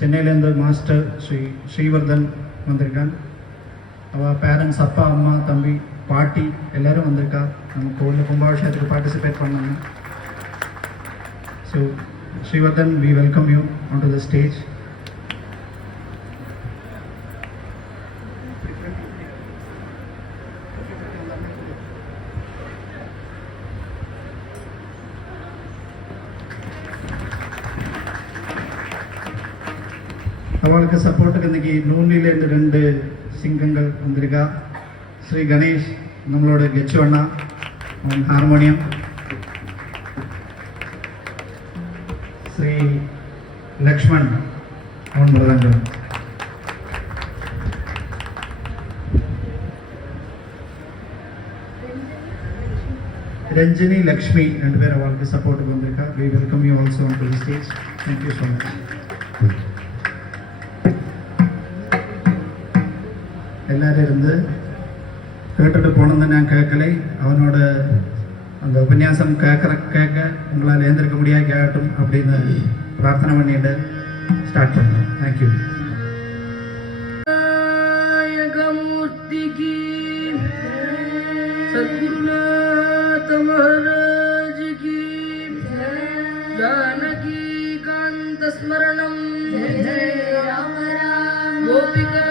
சென்னையிலேருந்து மாஸ்டர் ஸ்ரீவர்தன் வந்திருக்கான். அவள் பேரண்ட்ஸ் அப்பா அம்மா தம்பி பாட்டி எல்லோரும் வந்திருக்கா. நம்ம கோவிலில் கும்பாபிஷேகத்துக்கு பார்ட்டிசிபேட் பண்ணாங்க. So Srivardhan, we welcome you onto the stage. அவளுக்கு சப்போர்ட்டுக்கு இன்றைக்கி நூலிலேருந்து 2 சிங்கங்கள் வந்திருக்கா. ஸ்ரீ கணேஷ் நம்மளோட கெச்சு அண்ணா, அவன் ஹார்மோனியம். ஸ்ரீ லக்ஷ்மண் அவன் மிருதங்கம். ரஞ்சினி லக்ஷ்மி 2 பேர் அவளுக்கு சப்போர்ட்டுக்கு வந்திருக்கா. we welcome you also onto the stage. Thank you so much. எல்லாரும் இருந்து கேட்டுட்டு போனதை நான் கேட்கலை. அவனோட அந்த உபன்யாசம் கேட்க உங்களால் ஏந்திருக்க முடியாது கேட்கட்டும் அப்படின்னு பிரார்த்தனை பண்ணிட்டு ஸ்டார்ட் பண்ணேன். தேங்க்யூ. மூர்த்திக்கு சத்குருநாத மகாராஜ்க்கு ஜானகி காந்த ஸ்மரணம் கோபிகா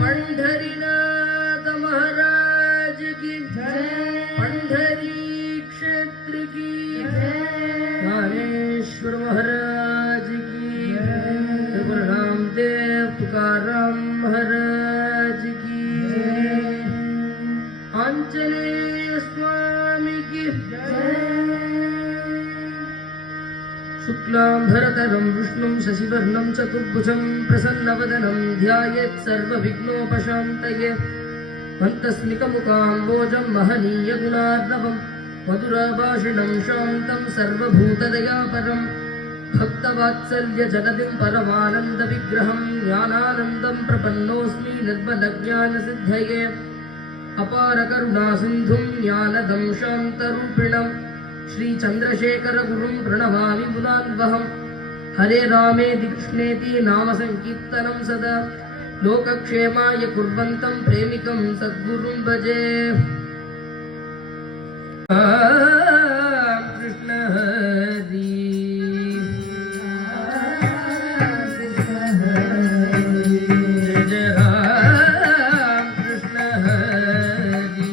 पंढरीनाथ महाराज की पंढरी क्षेत्र की ज्ञानेश्वर महाराज की रामदेव तुकाराम महाराज की आंजनेय स्वामी की शुक्लांबरधरं विष्णुं शशिवर्णं चतुर्भुजं प्रसन्नवदनं ध्यायेत् सर्वविघ्नोपशान्तये मन्तस्मिकमुकाम्बोजं महनीयगुणार्णवं मधुराभाषिणं शान्तं सर्वभूतदयापरं भक्तवात्सल्यजगदिं परमानन्दविग्रहं ज्ञानानन्दं प्रपन्नोऽस्मि निर्मलज्ञानसिद्धये अपारकरुणासिन्धुं ज्ञानदं शान्तरूपिणम् श्री चंद्रशेखर गुरुं प्रणमामि मुदान्वहं हरे रामेति कृष्णेति नाम संकीर्तनं सदा लोकक्षेमाय कुर्वन्तं प्रेमिकं सद्गुरुं भजे। कृष्ण हरि जय जय राम कृष्ण हरि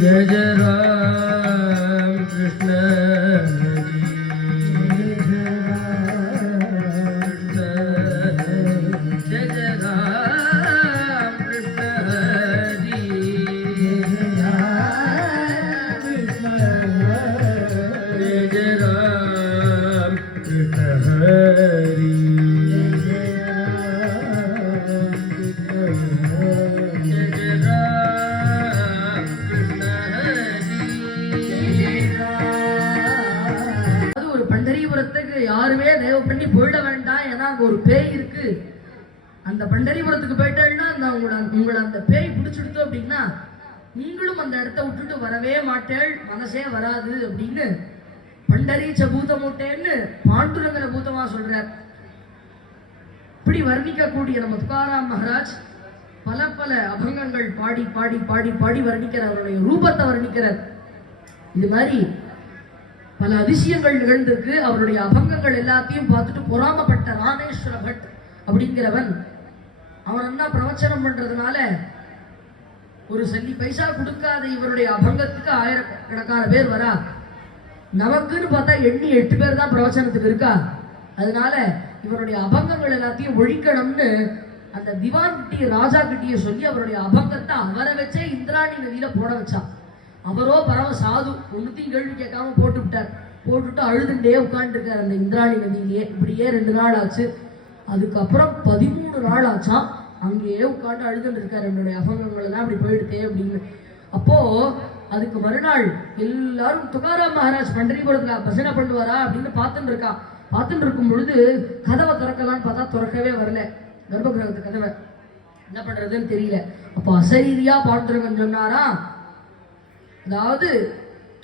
जय जय राम कृष्ण हरि जय जय राम कृष्ण हरि யாருமே தயவு பண்ணி போயிட வேண்டாம். ஏன்னா அங்க ஒரு பேய் இருக்கு. அந்த பண்டரிபுரத்துக்கு போயிட்டேன்னா உங்களை அந்த பேய் பிடிச்சிடுத்து அப்படின்னா நீங்களும் அந்த இடத்த விட்டுட்டு வரவே மாட்டேள், மனசே வராது அப்படின்னு பண்டரீச்ச பூதமூட்டேன்னு பாண்டுரங்கன பூதமா சொல்றார். இப்படி வர்ணிக்கக்கூடிய நம்ம துகாராம் மகாராஜ் பல பல அபங்கங்கள் பாடி பாடி பாடி பாடி வர்ணிக்கிறார். அவருடைய ரூபத்தை வர்ணிக்கிறார். இது மாதிரி பல அதிசயங்கள் நிகழ்ந்திருக்கு. அவருடைய அபங்கங்கள் எல்லாத்தையும் பார்த்துட்டு பொறாமப்பட்ட ராமேஸ்வர பட் அப்படிங்கிறவன் அவன் என்ன பிரவச்சனம் பண்றதுனால ஒரு சல்லி பைசா கொடுக்காத இவருடைய அபங்கத்துக்கு ஆயிரக்கணக்கான பேர் வரா. நமக்குன்னு பார்த்தா எண்ணி 8 பேர் தான் பிரவச்சனத்துக்கு இருக்கா. அதனால இவருடைய அபங்கங்கள் எல்லாத்தையும் ஒழிக்கணும்னு அந்த திவான் கிட்டிய ராஜா கிட்டிய சொல்லி அவருடைய அபங்கத்தை அவரை வச்சே இந்திராணி நதியில போட வச்சான். அவரோ பரம சாது, ஒன்றுத்தையும் கேள்வி கேட்காம போட்டு விட்டார். போட்டுட்டு அழுதுண்டே உட்காந்துருக்கார் அந்த இந்திராணி நதியிலேயே. இப்படியே 2 நாள் ஆச்சு. அதுக்கப்புறம் 13 நாள் ஆச்சான். அங்கேயே உட்காந்து அழுதுட்டு இருக்காரு, என்னுடைய அபங்கங்கள் எல்லாம் அப்படி போயிடுதே அப்படின்னு. அப்போ அதுக்கு மறுநாள் எல்லாரும் துகாராம் மகாராஜ் பண்டரிபுரத்துல பஜனை பண்ணுவாரா அப்படின்னு பார்த்துட்டு இருக்கா. பார்த்துட்டு இருக்கும் பொழுது கதவை திறக்கலான்னு பார்த்தா திறக்கவே வரல. கர்ப்பகிரகத்து கதவை. என்ன பண்றதுன்னு தெரியல. அப்போ அசரீரியா பாண்டுரங்கன் சொன்னாரா, அதாவது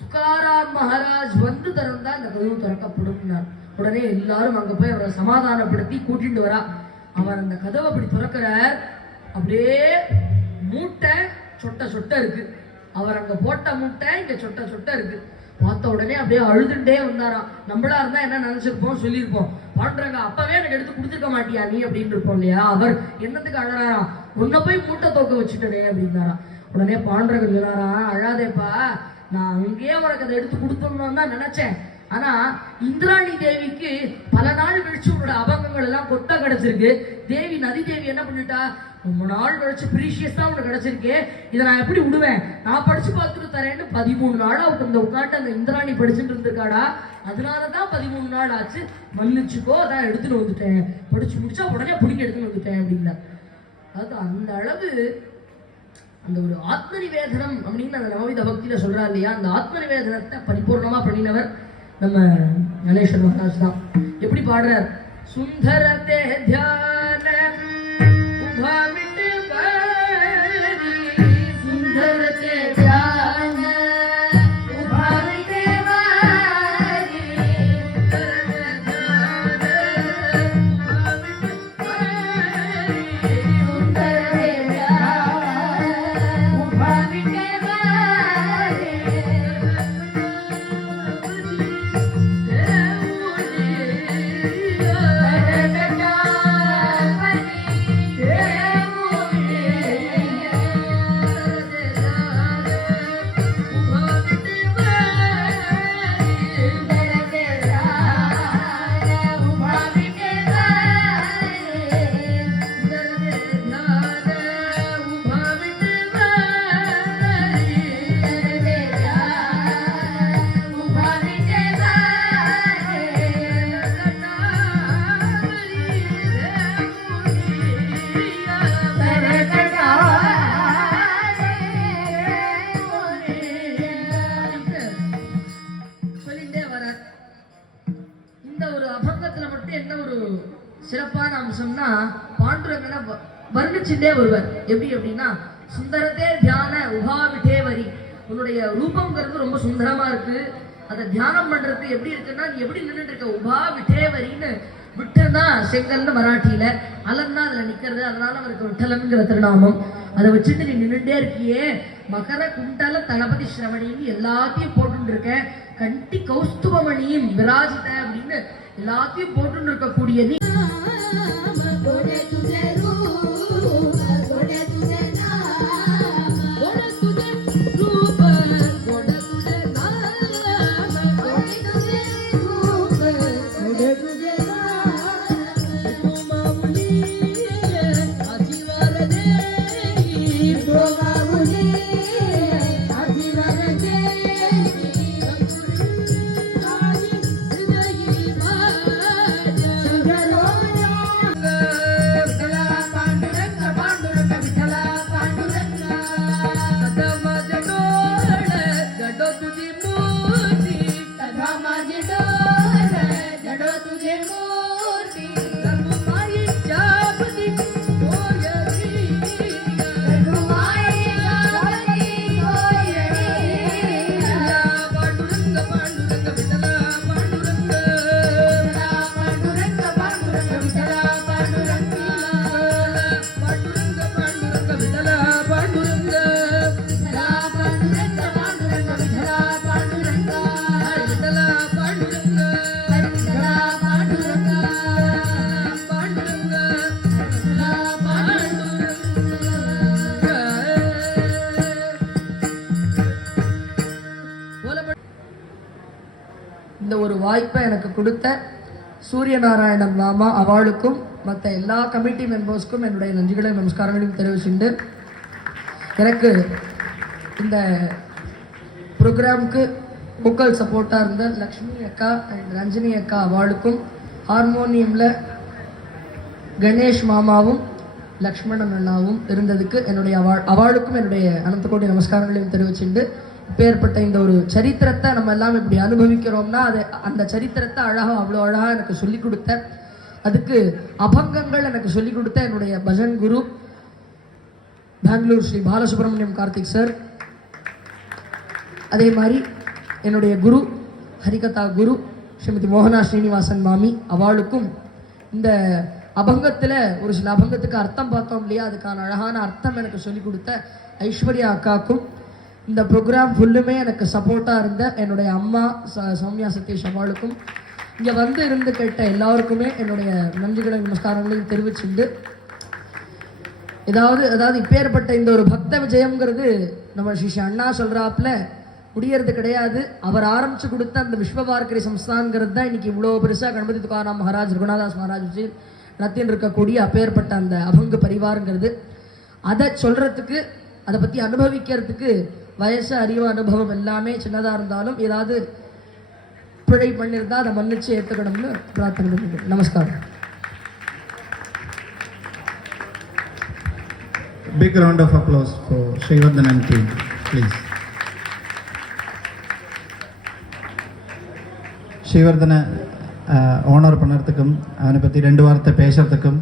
துக்காராம் மகாராஜ் வந்து திறந்தா இந்த கதவு திறக்கப்படும். உடனே எல்லாரும் அங்க போய் அவரை சமாதானப்படுத்தி கூட்டிட்டு வரா. அவர் அந்த கதவை அப்படி திறக்கிறார். அப்படியே மூட்டை சொட்ட சொட்ட இருக்கு. அவர் அங்க போட்ட மூட்டை இங்க சொட்ட சொட்ட இருக்கு. பார்த்த உடனே அப்படியே அழுதுண்டே வந்தாராம். நம்மளா இருந்தா என்ன நினைச்சிருப்போம், சொல்லியிருப்போம், பாண்டுரங்க அப்பவே எனக்கு எடுத்து கொடுத்துருக்க மாட்டியா நீ அப்படின்னு இருப்போம் இல்லையா. அவர் என்னத்துக்கு அழறாராம், உன்னை போய் மூட்டை தோக்க வச்சுட்டே அப்படின்னாராம். உடனே பாண்டுரங்க சொன்னாராம், அழாதேப்பா, நான் அங்கேயே உனக்கு அதை எடுத்து கொடுத்துடணும்னு தான் நினைச்சேன். ஆனா இந்திராணி தேவிக்கு பல நாள் கழிச்சு உன்னோட அபங்கங்கள் எல்லாம் கொட்டா கிடைச்சிருக்கு. தேவி நதி தேவி என்ன பண்ணிட்டா, ரொம்ப நாள் கழிச்சு ப்ரீஷியஸ் தான் உனக்கு கிடைச்சிருக்கு, இதை நான் எப்படி விடுவேன், நான் படிச்சு பார்த்துட்டு தரேன்னு 13 நாளா இந்த உட்காந்து அந்த இந்திராணி படிச்சுட்டு இருந்திருக்காடா. அதனாலதான் 13 நாள் ஆச்சு, மன்னிச்சுக்கோ, அதான் எடுத்துட்டு வந்துட்டேன், படிச்சு முடிச்சா உடனே பிடிக்க எடுத்துட்டு வந்துட்டேன் அப்படின்னா. அது அந்த அளவு அந்த ஒரு ஆத்ம நிவேதனம் அப்படின்னு அந்த நவவித பக்தியில சொல்றா இல்லையா, அந்த ஆத்ம நிவேதனத்தை பரிபூர்ணமா பண்ணினவர் நம்ம கணேசன் மகாராஜ் தான். எப்படி பாடுறார், சுந்தரத்தே தியான உபாவிட்டு வாரி, சுந்தரத்தே தியான உபாவிட்டு வாரி, சுந்தரத்தே தியான உபாவிட்டு சிறப்பான அம்சம்னா பாண்டுரங்கனை வர்ணிச்சுட்டே வருவார். எப்படி அப்படின்னா, சுந்தரத்தே தியான உபாவிட்டே வரி, உன்னுடைய ரூபம்ங்கிறது ரொம்ப சுந்தரமா இருக்கு, அதை தியானம் பண்றது எப்படி இருக்குன்னா, நீ எப்படி நின்றுட்டு இருக்க, உபா விட்டே வரின்னு, விட்டுன்னா செங்கல்னு மராட்டியில, அலன்னா அதுல நிக்கிறது, அதனால அவருக்கு விட்டலன்கிற திருநாமம். அதை வச்சுட்டு நீ நின்றுட்டே இருக்கியே, மகர குண்டல தளபதி சிரவணின்னு எல்லாத்தையும் போட்டு இருக்க, கண்டி கௌஸ்துபமணியும் விராஜித அப்படின்னு எல்லாத்தையும் போட்டு இருக்கக்கூடிய நீ இந்த ஒரு வாய்ப்பை எனக்கு கொடுத்த சூரியநாராயணம் மாமா அவளுக்கும் மற்ற எல்லா கமிட்டி மெம்பர்ஸ்க்கும் என்னுடைய நன்றிகளையும் நமஸ்காரங்களையும் தெரிவிச்சுண்டு, எனக்கு இந்த ப்ரோக்ராமுக்கு vocal சப்போர்ட்டாக இருந்த லக்ஷ்மி அக்கா அண்ட் ரஞ்சினி அக்கா அவளுக்கும், ஹார்மோனியமில் கணேஷ் மாமாவும் லக்ஷ்மணன் அண்ணாவும் இருந்ததுக்கு என்னுடைய அவளுக்கும் என்னுடைய அனந்த கோடி நமஸ்காரங்களையும் தெரிவிச்சுண்டு, இப்பேற்பட்ட இந்த ஒரு சரித்திரத்தை நம்ம எல்லாம் இப்படி அனுபவிக்கிறோம்னா அது அந்த சரித்திரத்தை அவ்வளோ அழகாக எனக்கு சொல்லி கொடுத்த அதுக்கு அபங்கங்கள் எனக்கு சொல்லிக் கொடுத்த என்னுடைய பஜன் குரு பெங்களூர் ஸ்ரீ பாலசுப்ரமணியம் கார்த்திக் சார், அதே மாதிரி என்னுடைய குரு ஹரிகதா குரு ஸ்ரீமதி மோகனா ஸ்ரீனிவாசன் மாமி, அவளுக்கும் இந்த அபங்கத்தில் ஒரு சில அபங்கத்துக்கு அர்த்தம் பார்த்தோம் இல்லையா, அதுக்கான அழகான அர்த்தம் எனக்கு சொல்லிக் கொடுத்த ஐஸ்வர்யா அக்காக்கும், இந்த ப்ரோக்ராம் ஃபுல்லுமே எனக்கு சப்போர்ட்டாக இருந்த என்னுடைய அம்மா சௌமியா சதீஷ் அவளுக்கும், இங்கே வந்து இருந்து கேட்ட எல்லாருக்குமே என்னுடைய நன்றிகளை நமஸ்காரங்களையும் தெரிவிச்சுண்டு, அதாவது இப்பேற்பட்ட இந்த ஒரு பக்த விஜயம்ங்கிறது நம்ம ஸ்ரீ அண்ணா சொல்கிறாப்புல முடியறது கிடையாது. அவர் ஆரம்பித்து கொடுத்த அந்த விஸ்வபாரகரி சம்ஸ்தான்ங்கிறது தான் இன்னைக்கு இவ்வளோ பெருசாக கணபதி துக்காராம் மகாராஜ், ரகுநாதாஸ் மகாராஜ் வச்சு நடத்தின்னு இருக்கக்கூடிய அப்பேற்பட்ட அந்த அபங்கு பரிவாரங்கிறது. அதை சொல்கிறதுக்கு, அதை பற்றி அனுபவிக்கிறதுக்கு வயசு, அறிவு, அனுபவம் எல்லாமே சின்னதாக இருந்தாலும் ஏதாவது பிழை பண்ணியிருந்தால் அதை மன்னிச்சு ஏற்றுக்கணும்னு பிரார்த்தனை பண்ணிக்கிறேன். நமஸ்காரம். Big round of applause for Srivardhan and team, please. ஸ்ரீவர்தனை ஓனர் பண்ணுறதுக்கும் அவனை பற்றி 2 வார்த்தை பேசுறதுக்கும்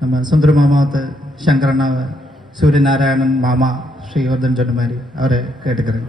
நம்ம சுந்தர மாமாவத்தை, சங்கரண்ணாவை, சூரியநாராயணன் மாமா, ஸ்ரீவர்தன் சொன்ன மாதிரி அவரை கேட்டுக்கிறேன்.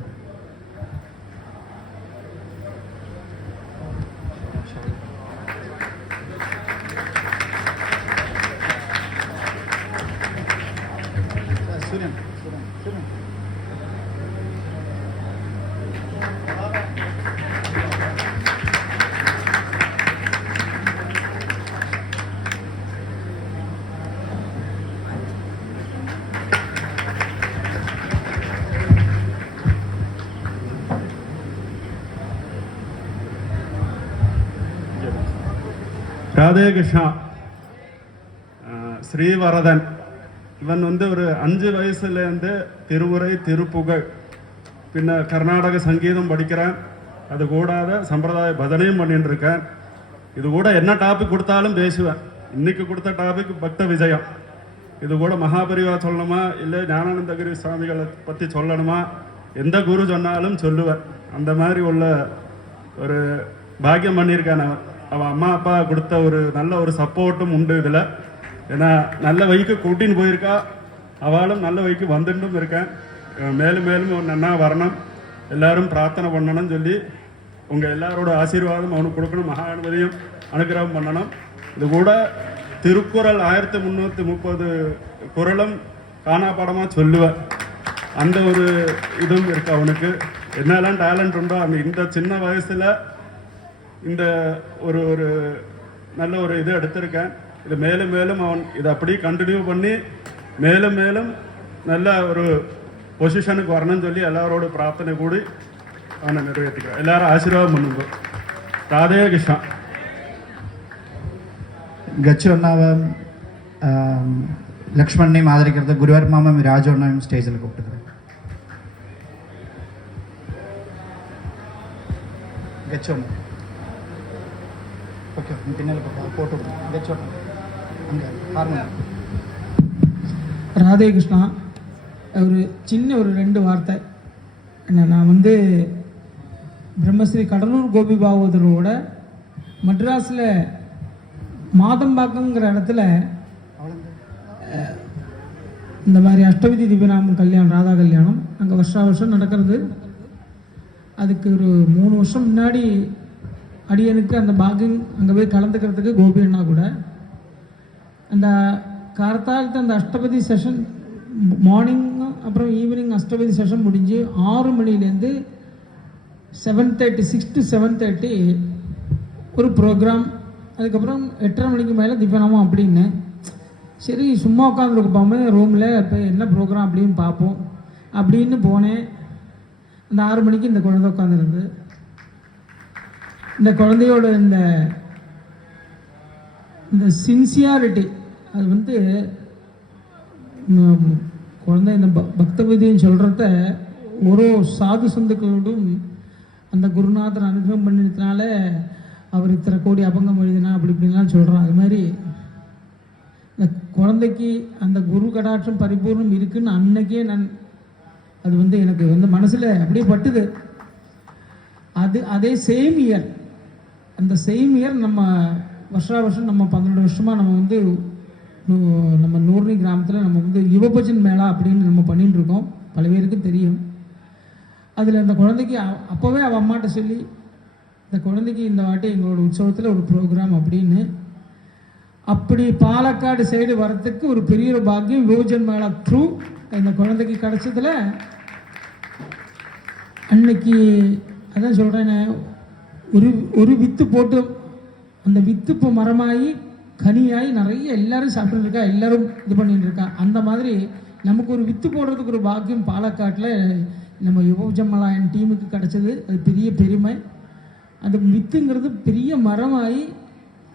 ராதே கிருஷ்ணா. ஸ்ரீவரதன் இவன் ஒரு 5 வயசுலேருந்து திருமுறை, திருப்புகழ், பின்ன கர்நாடக சங்கீதம் படிக்கிறான். அது கூடாத சம்பிரதாய பஜனையும் பண்ணிட்டு இருக்கேன். இது கூட என்ன டாபிக் கொடுத்தாலும் பேசுவேன். இன்னைக்கு கொடுத்த டாபிக் பக்த விஜயம். இது கூட மகாபரிவா சொல்லணுமா, இல்லை ஞானானந்தகிரி சுவாமிகளை பற்றி சொல்லணுமா, எந்த குரு சொன்னாலும் சொல்லுவேன். அந்த மாதிரி உள்ள ஒரு பாக்கியம் பண்ணியிருக்கான் அவன். அவன் அம்மா அப்பா கொடுத்த ஒரு நல்ல ஒரு சப்போர்ட்டும் உண்டு இதில். ஏன்னா நல்ல வழிக்கு கூட்டின்னு போயிருக்கா, அவளும் நல்ல வழிக்கு வந்துட்டும் இருக்கேன். மேலும் மேலும் நன்னா வரணும், எல்லாரும் பிரார்த்தனை பண்ணணும்னு சொல்லி உங்கள் எல்லாரோட ஆசீர்வாதம் அவனுக்கு கொடுக்கணும். மகாகணபதியும் அனுகிரகம் பண்ணணும். இது கூட திருக்குறள் 1330 குறளும் காணாப்பாடமாக சொல்லுவேன். அந்த ஒரு இதுவும் இருக்கு அவனுக்கு. என்னெல்லாம் டேலண்ட் உண்டோ அந்த இந்த சின்ன வயசில் இந்த ஒரு ஒரு நல்ல ஒரு இது எடுத்திருக்கேன். இது மேலும் மேலும் அவன் இதை அப்படியே கண்டினியூ பண்ணி மேலும் மேலும் நல்ல ஒரு பொசிஷனுக்கு வரணும்னு சொல்லி எல்லாரோட பிரார்த்தனை கூடி அவனை நிறைவேற்றிக்கிறேன். எல்லாரும் ஆசீர்வாதம் பண்ணுங்க. ராதே கிருஷ்ணா. ഗച്ചു അണ്ണാവും ലക്ഷ്മണനെയും ആദരിക്കുന്നത് ഗുരുവായൂർ മാമൻ രാജു അണ്ണയും സ്റ്റേജിൽ കൂപ്പിട്ടുന്നത്. ഗച്ചു അണ്ണ ഓക്കെ പിന്നെ போட்டு ഗച്ചു அண்ணா அங்கே ஹார்மோனியம். ராதே கிருஷ்ணா. ஒரு சின்ன ஒரு 2 வார்த்தை. நான் பிரம்மஸ்ரீ கடலூர் கோபி பாகவதரோட மெட்ராஸில் மாதம்பாக்கங்கிற இடத்துல இந்த மாதிரி அஷ்டவிதி திவ்யநாமம் கல்யாணம், ராதா கல்யாணம் அங்கே வருஷம் நடக்கிறது. அதுக்கு ஒரு 3 வருஷம் முன்னாடி அடியனுக்கு அந்த பாக்கியம் அங்கே போய் கலந்துக்கிறதுக்கு கோபி அண்ணா கூட அந்த கார்த்தாலத்து அந்த அஷ்டபதி செஷன் மார்னிங்கும் அப்புறம் ஈவினிங் அஷ்டபதி செஷன் முடிஞ்சு 6 மணிலேருந்து 7:30 6 to 7:30 ஒரு ப்ரோக்ராம். அதுக்கப்புறம் 8:30 மணிக்கு மேலே திவ்யநாமம் அப்படின்னு. சரி சும்மா உட்காந்துருப்பாம ரூமில் இப்போ என்ன ப்ரோக்ராம் அப்படின்னு பார்ப்போம் அப்படின்னு போனேன். அந்த 6 மணிக்கு இந்த குழந்தை உட்காந்துருந்து இந்த குழந்தையோட இந்த சின்சியாரிட்டி அது குழந்தை இந்த பக்த விதின்னு சொல்கிறத ஒரு சாது சந்துக்களோடும் அந்த குருநாதர் அனுகிரகம் பண்ணினதுனால அவர் இத்தனை கோடி அபங்கம் எழுதினா அப்படி இப்படின்லாம் சொல்கிறான். அது மாதிரி இந்த குழந்தைக்கு அந்த குரு கடாட்சம் பரிபூர்ணம் இருக்குன்னு அன்னைக்கே அது எனக்கு மனசில் அப்படியே பட்டுது. அதே சேம் இயர் நம்ம வருஷம் நம்ம 12 வருஷமாக நம்ம வந்து நம்ம நூர்னி கிராமத்தில் நம்ம வந்து யுவபஜன் மேளா அப்படின்னு நம்ம பண்ணிட்டு இருக்கோம். பல பேருக்கு தெரியும். அதில் அந்த குழந்தைக்கு அப்போவே அவள் அம்மாட்ட சொல்லி இந்த குழந்தைக்கு இந்த வாட்டி எங்களோட உற்சவத்தில் ஒரு ப்ரோக்ராம் அப்படின்னு, அப்படி பாலக்காடு சைடு வரத்துக்கு ஒரு பெரிய ஒரு பாக்கியம் யுவஜன் மேளா த்ரூ இந்த குழந்தைக்கு கிடச்சதில் அன்னைக்கு அதான் சொல்கிறேன்னு ஒரு வித்து போட்டு அந்த வித்து இப்போ மரமாகி கனியாகி நிறைய எல்லாரும் சாப்பிட்டுருக்கா, எல்லாரும் இது பண்ணிட்டு இருக்கா. அந்த மாதிரி நமக்கு ஒரு வித்து போடுறதுக்கு ஒரு பாக்கியம் பாலக்காட்டில் நம்ம யுவஜம்மலாயன் டீமுக்கு கிடச்சது. அது பெரிய பெருமை. அந்த வித்துங்கிறது பெரிய மரமாகி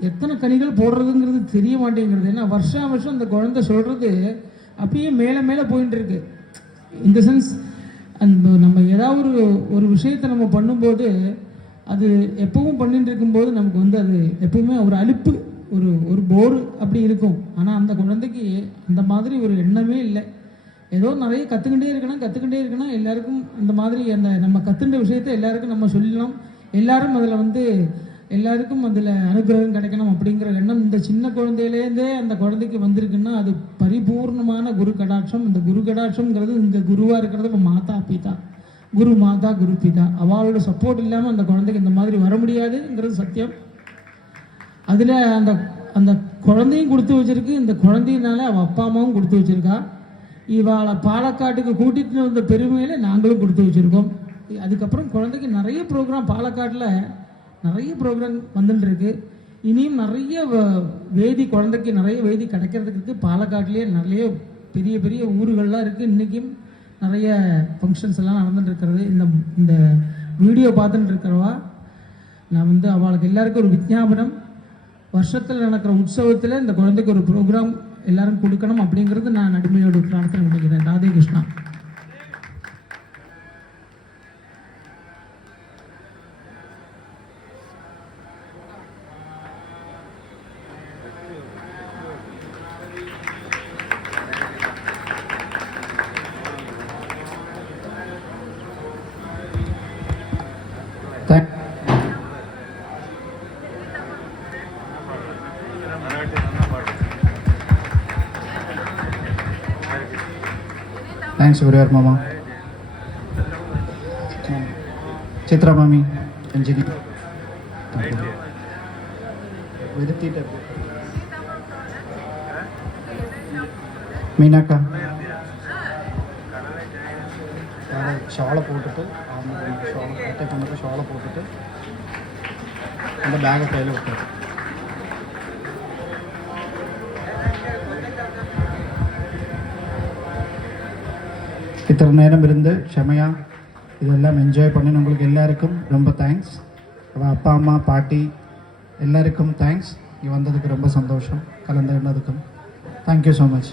எத்தனை கனிகள் போடுறதுங்கிறது தெரிய மாட்டேங்கிறது. ஏன்னா வருஷம் அந்த குழந்தை சொல்கிறது அப்படியே மேலே மேலே போயிட்டு இருக்கு. இந்த சென்ஸ் அந்த நம்ம ஏதாவது ஒரு விஷயத்தை நம்ம பண்ணும்போது அது எப்பவும் பண்ணிட்டு இருக்கும்போது நமக்கு வந்து அது எப்பவுமே ஒரு அலுப்பு ஒரு போர் அப்படி இருக்கும். ஆனால் அந்த குழந்தைக்கு அந்த மாதிரி ஒரு எண்ணமே இல்லை. ஏதோ நிறைய கற்றுக்கிட்டே இருக்கணும். எல்லாருக்கும் அந்த மாதிரி அந்த நம்ம கற்றுண்ட விஷயத்தை எல்லாருக்கும் நம்ம சொல்லலாம். எல்லாருக்கும் அதில் அனுகிரகம் கிடைக்கணும் அப்படிங்கிற எண்ணம் இந்த சின்ன குழந்தையிலேருந்தே அந்த குழந்தைக்கு வந்திருக்குன்னா அது பரிபூர்ணமான குரு கடாட்சம். இந்த குரு கடாட்சம்ங்கிறது இந்த குருவாக இருக்கிறது இப்போ மாதா பிதா, குரு மாதா குரு பிதா, அவளோட சப்போர்ட் இல்லாமல் அந்த குழந்தைக்கு இந்த மாதிரி வர முடியாதுங்கிறது சத்தியம். அதில் அந்த குழந்தையும் கொடுத்து வச்சிருக்கு. இந்த குழந்தையினால அவள் அப்பா அம்மாவும் கொடுத்து வச்சிருக்கா. இவாளை பாலக்காட்டுக்கு கூட்டிகிட்டு வந்த பெருமையில் நாங்களும் கொடுத்து வச்சுருக்கோம். அதுக்கப்புறம் குழந்தைக்கு நிறைய ப்ரோக்ராம் பாலக்காட்டில் நிறைய ப்ரோக்ராம் வந்துட்டுருக்கு. இனியும் நிறைய வேதி குழந்தைக்கு நிறைய வேதி கிடைக்கிறதுக்கு இருக்குது. பாலக்காட்டிலே நிறைய பெரிய பெரிய ஊர்கள்லாம் இருக்குது. இன்றைக்கும் நிறைய ஃபங்க்ஷன்ஸ் எல்லாம் நடந்துட்டுருக்கிறது. இந்த வீடியோ பார்த்துட்டு இருக்கிறவா நான் வந்து அவளுக்கு எல்லாருக்கும் ஒரு விஞ்ஞாபனம், வருஷத்தில் நடக்கிற உற்சவத்தில் இந்த குழந்தைக்கு ஒரு ப்ரோக்ராம் எல்லாரும் கொடுக்கணும் அப்படிங்கிறது நான் அடிமையோடு பிரார்த்தனை பண்ணிக்கிறேன். Radhe Krishna. Thanks, Guruyar Mama. Chitra Mami, Anjali. Meenaka. ஷாலை போட்டுட்டு ஷாலை போட்டுட்டு அந்த பேக்கை கையில் விட்டுரு. இத்தனை நேரம் இருந்து க்ஷமையா இதெல்லாம் என்ஜாய் பண்ணி உங்களுக்கு எல்லாருக்கும் ரொம்ப தேங்க்ஸ். அப்பா அம்மா பாட்டி எல்லாருக்கும் தேங்க்ஸ். இங்கே வந்ததுக்கு ரொம்ப சந்தோஷம். கலந்துக்கிட்டதுக்கும் தேங்க்யூ ஸோ மச்.